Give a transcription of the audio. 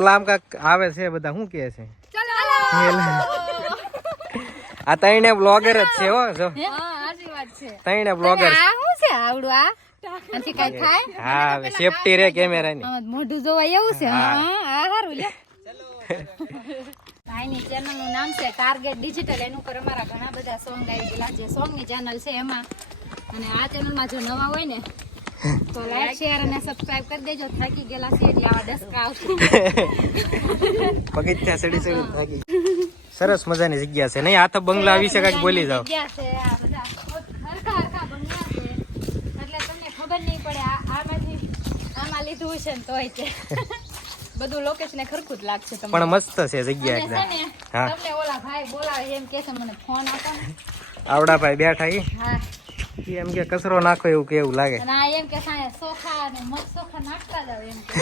ઓલા આમ કાક આવે છે બધા શું કહે છે આ તઈને બ્લોગર જ છે હો જો તઈને બ્લોગર હા સેફટી રે કેમેરા ની મોઢું જોવા એવું છે હારું લે ભાઈની ચેનલ નું નામ છે ટાર્ગેટ ડિજિટલ. એનું પર અમારા ઘણા બધા સોંગ આવી ગયેલા છે. સોંગ ની ચેનલ છે એમાં. અને આ ચેનલ માં જો નવા હોય ને તો લાઈક શેર અને સબસ્ક્રાઇબ કરી દેજો. થાકી ગયેલા છે એટલે આવા ડસકા આવશે. પગથિયા ચડી ચડી થાકી. સરસ મજાની જગ્યા છે. નહીં આ તો બંગલા વિશે કઈક બોલી જાવ. જગ્યા છે આ બધા હરખા હરખા બંગલા છે એટલે તમને ખબર નહીં પડે આમાંથી આમાં લીધું છે ને તોય છે. બધું લોકેશન ખરખું જ લાગશે તમને. પણ મસ્ત છે જગ્યા એકદમ. હા તમને ઓલા ભાઈ બોલાવે એમ કે છે મને ફોન આપો ને. આવડા ભાઈ બેઠા ઈ હા એમ કે કચરો નાખો એવું કેવું લાગે. અને આ એમ કે સાયા સોખા અને મત સોખા નાખતા જાવ એમ કે